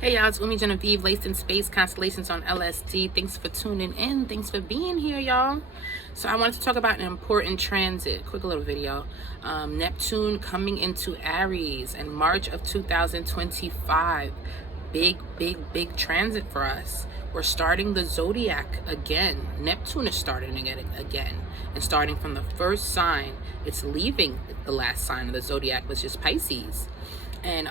Hey y'all, it's Umi Genevieve, laced in space, constellations on LSD. Thanks for tuning in. Thanks for being here, y'all. So I wanted to talk about an important transit. Quick little video. Neptune coming into Aries in March of 2025. Big transit for us. We're starting the zodiac again. Neptune is starting again. And starting from the first sign, it's leaving the last sign of the zodiac, which is Pisces. And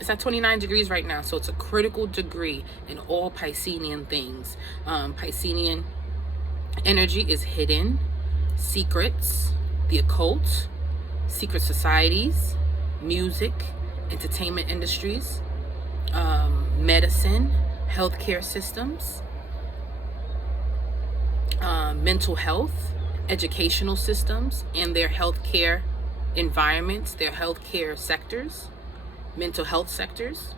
it's at 29 degrees right now, so it's a critical degree in all Piscean things. Piscean energy is hidden, secrets, the occult, secret societies, music, entertainment industries, medicine, healthcare systems, mental health, educational systems, and their healthcare environments, their healthcare sectors, mental health sectors,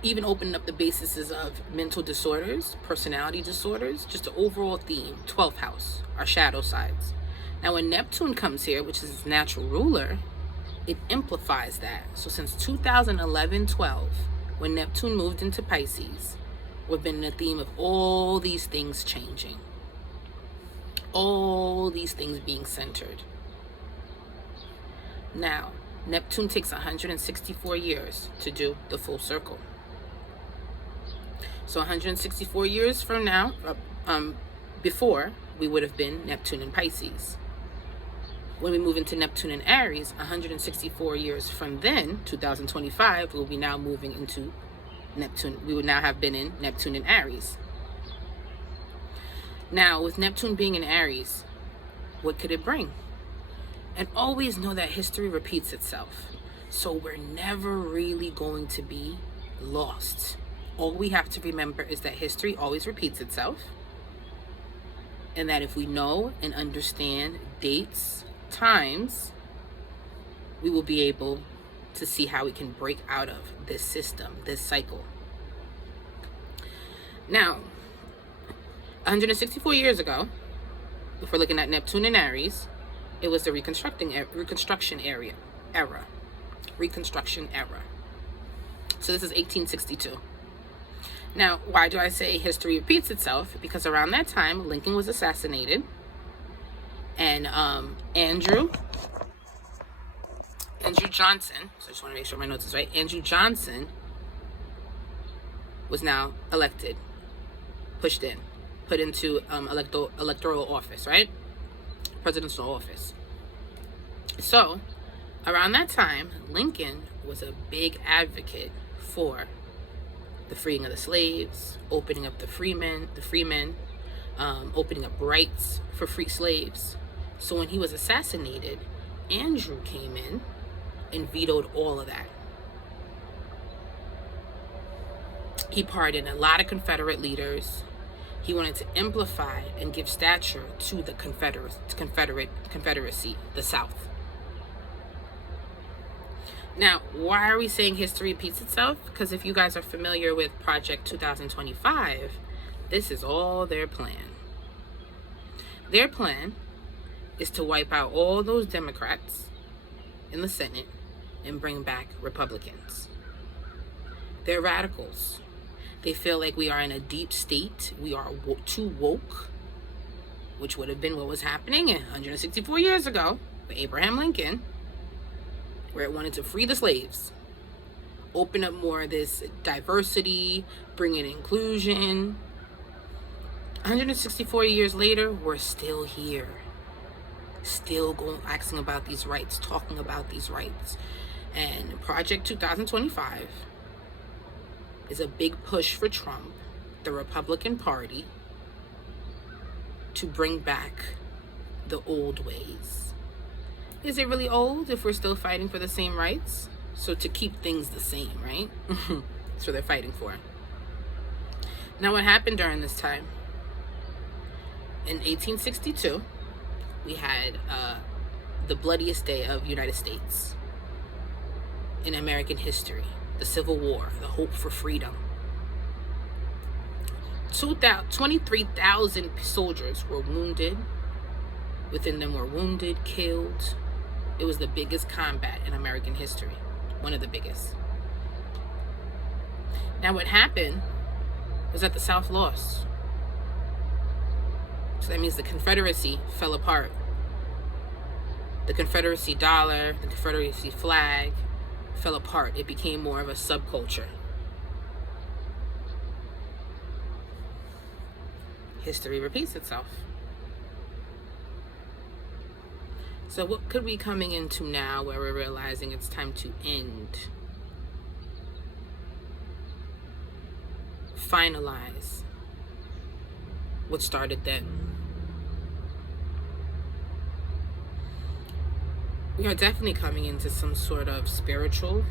even opening up the bases of mental disorders, personality disorders, just the overall theme. 12th house, our shadow sides. Now when Neptune comes here, which is its natural ruler, it amplifies that. So since 2011-12, when Neptune moved into Pisces, we've been in the theme of all these things changing, all these things being centered. Now, Neptune takes 164 years to do the full circle. So 164 years from now, before, we would have been Neptune in Pisces. When we move into Neptune in Aries, 164 years from then, 2025, we'll be now moving into Neptune. We would now have been in Neptune in Aries. Now, with Neptune being in Aries, what could it bring? And always know that history repeats itself. So we're never really going to be lost. All we have to remember is that history always repeats itself. And that if we know and understand dates, times, we will be able to see how we can break out of this system, this cycle. Now, 164 years ago, if we're looking at Neptune in Aries, it was the Reconstruction era. So this is 1862. Now, why do I say history repeats itself? Because around that time, Lincoln was assassinated, and Andrew Johnson. So I just want to make sure my notes is right. Andrew Johnson was now elected, put into electoral office, right? Presidential office. So around that time, Lincoln was a big advocate for the freeing of the slaves, opening up the freemen, opening up rights for free slaves. So when he was assassinated, Andrew came in and vetoed all of that. He pardoned a lot of Confederate leaders. He wanted to amplify and give stature to the Confederacy, the South. Now, why are we saying history repeats itself? Because if you guys are familiar with Project 2025, this is all their plan. Their plan is to wipe out all those Democrats in the Senate and bring back Republicans. They're radicals. They feel like we are in a deep state. We are too woke, which would have been what was happening 164 years ago with Abraham Lincoln, where it wanted to free the slaves, open up more of this diversity, bring in inclusion. 164 years later, we're still here, still asking about these rights, talking about these rights. And Project 2025 is a big push for Trump, the Republican Party, to bring back the old ways. Is it really old if we're still fighting for the same rights? So to keep things the same, right? That's what they're fighting for. Now, what happened during this time? In 1862, we had the bloodiest day of United States in American history. The Civil War, the hope for freedom. 23,000 soldiers were wounded. Within them were wounded, killed. It was the biggest combat in American history. One of the biggest. Now what happened was that the South lost. So that means the Confederacy fell apart. The Confederacy dollar, the Confederacy flag fell apart. It became more of a subculture. History repeats itself. So what could we be coming into now where we're realizing it's time to end? Finalize what started then. We are definitely coming into some sort of spiritual,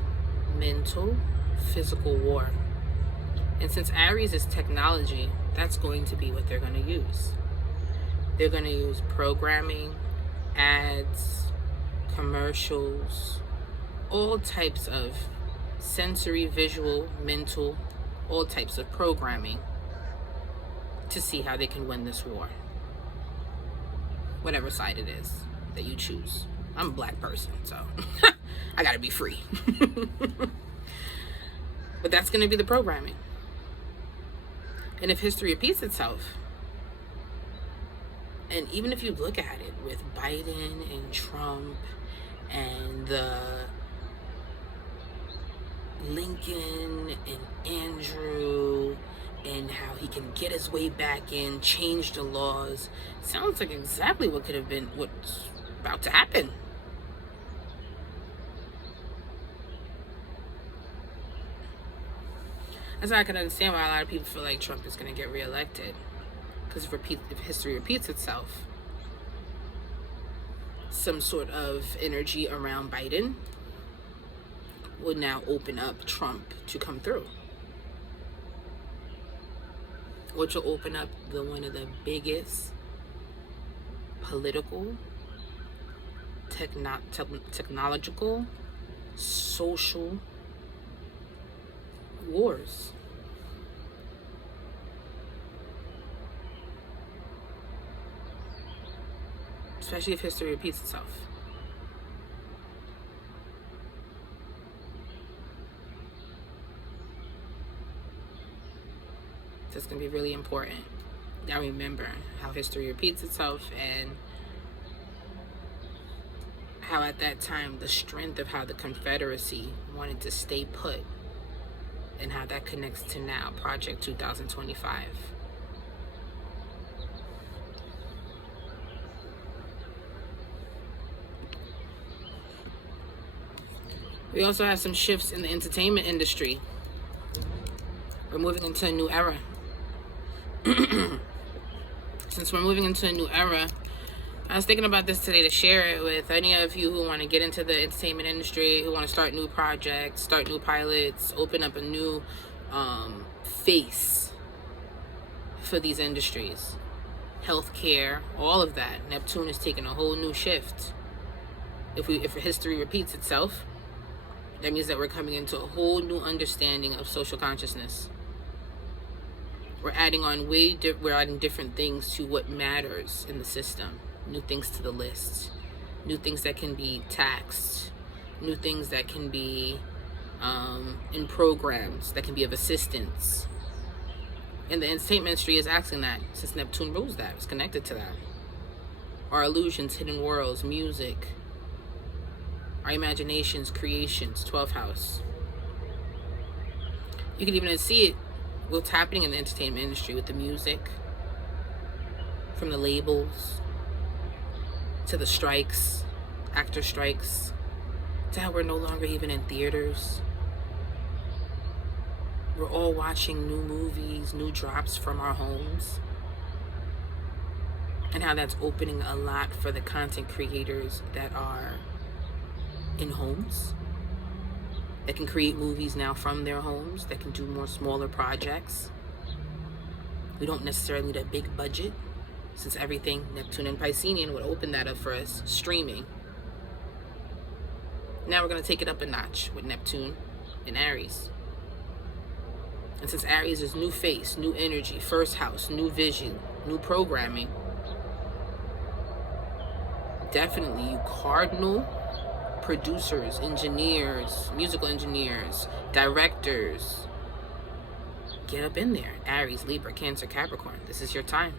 mental, physical war. And since Aries is technology, that's going to be what they're going to use. They're going to use programming, ads, commercials, all types of sensory, visual, mental, all types of programming to see how they can win this war. Whatever side it is that you choose. I'm a black person, so I gotta be free. But that's gonna be the programming. And if history repeats itself, and even if you look at it with Biden and Trump and the Lincoln and Andrew and how he can get his way back in, change the laws, sounds like exactly what could have been what's about to happen. That's why I can understand why a lot of people feel like Trump is going to get reelected. Because if history repeats itself, some sort of energy around Biden would now open up Trump to come through. Which will open up one of the biggest political, technological, social wars. Especially if history repeats itself. That's going to be really important. Now remember how history repeats itself and how at that time the strength of how the Confederacy wanted to stay put and how that connects to now, Project 2025. We also have some shifts in the entertainment industry. We're moving into a new era. Since we're moving into a new era, I was thinking about this today to share it with any of you who want to get into the entertainment industry, who want to start new projects, start new pilots, open up a new face for these industries. Healthcare, all of that. Neptune is taking a whole new shift. If history repeats itself, that means that we're coming into a whole new understanding of social consciousness. We're adding on we're adding different things to what matters in the system. New things to the list. New things that can be taxed. New things that can be in programs that can be of assistance. And the entertainment industry is asking that, since Neptune rules that. It's connected to that. Our illusions, hidden worlds, music, our imaginations, creations, 12th house. You can even see it, what's happening in the entertainment industry with the music, from the labels, to the strikes, actor strikes, to how we're no longer even in theaters. We're all watching new movies, new drops from our homes. And how that's opening a lot for the content creators that are in homes, that can create movies now from their homes, that can do more smaller projects. We don't necessarily need a big budget, since everything, Neptune and Piscean, would open that up for us, streaming. Now we're going to take it up a notch with Neptune in Aries. And since Aries is new face, new energy, first house, new vision, new programming, definitely you cardinal producers, engineers, musical engineers, directors, Get up in there. Aries, Libra, Cancer, Capricorn. This is your time.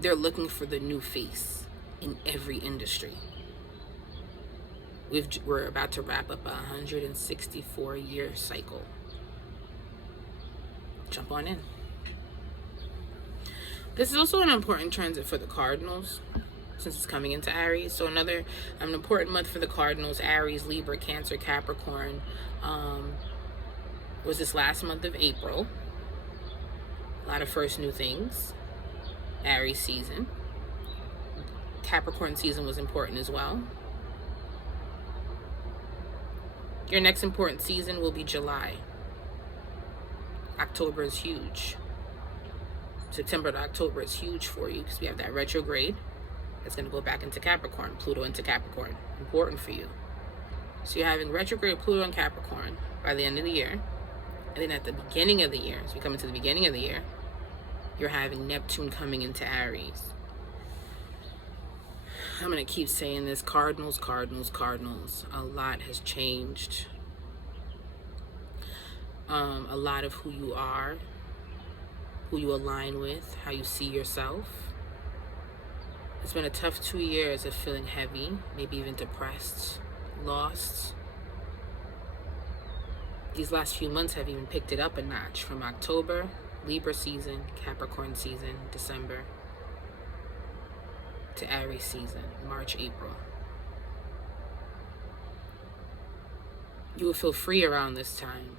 They're looking for the new face in every industry. We're about to wrap up a 164-year cycle. Jump on in. This is also an important transit for the Cardinals, since it's coming into Aries. So an important month for the Cardinals, Aries, Libra, Cancer, Capricorn, was this last month of April. A lot of first new things. Aries season. Capricorn season was important as well. Your next important season will be July. October is huge. September to October is huge for you because we have that retrograde. It's going to go back into Capricorn, Pluto into Capricorn. Important for you. So you're having retrograde Pluto and Capricorn by the end of the year. And then at the beginning of the year, as we come into the beginning of the year, you're having Neptune coming into Aries. I'm going to keep saying this. Cardinals, Cardinals, Cardinals. A lot has changed. A lot of who you are, who you align with, how you see yourself. It's been a tough 2 years of feeling heavy, maybe even depressed, lost. These last few months have even picked it up a notch from October, Libra season, Capricorn season, December, to Aries season, March, April. You will feel free around this time.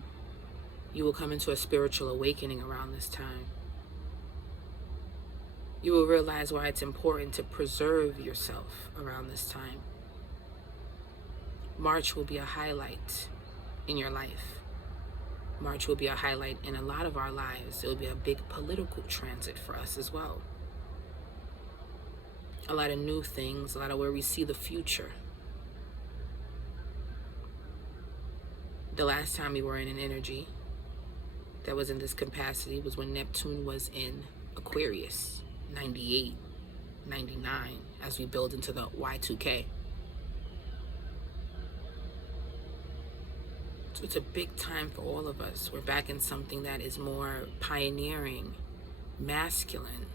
You will come into a spiritual awakening around this time. You will realize why it's important to preserve yourself around this time. March will be a highlight in your life. March will be a highlight in a lot of our lives. It will be a big political transit for us as well. A lot of new things, a lot of where we see the future. The last time we were in an energy that was in this capacity was when Neptune was in Aquarius, 98, 99, as we build into the Y2K. So it's a big time for all of us. We're back in something that is more pioneering, masculine.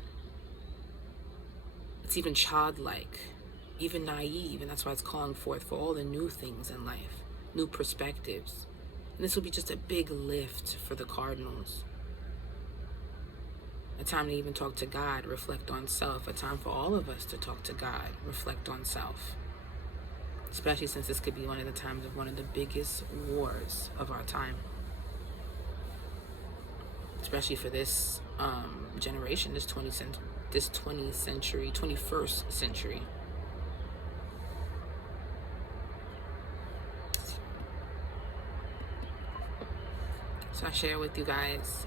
It's even childlike, even naive, and that's why it's calling forth for all the new things in life, new perspectives. And this will be just a big lift for the Cardinals. A time to even talk to God, reflect on self. A time for all of us to talk to God, reflect on self. Especially since this could be one of the times of one of the biggest wars of our time. Especially for this generation, this 21st century. So I share with you guys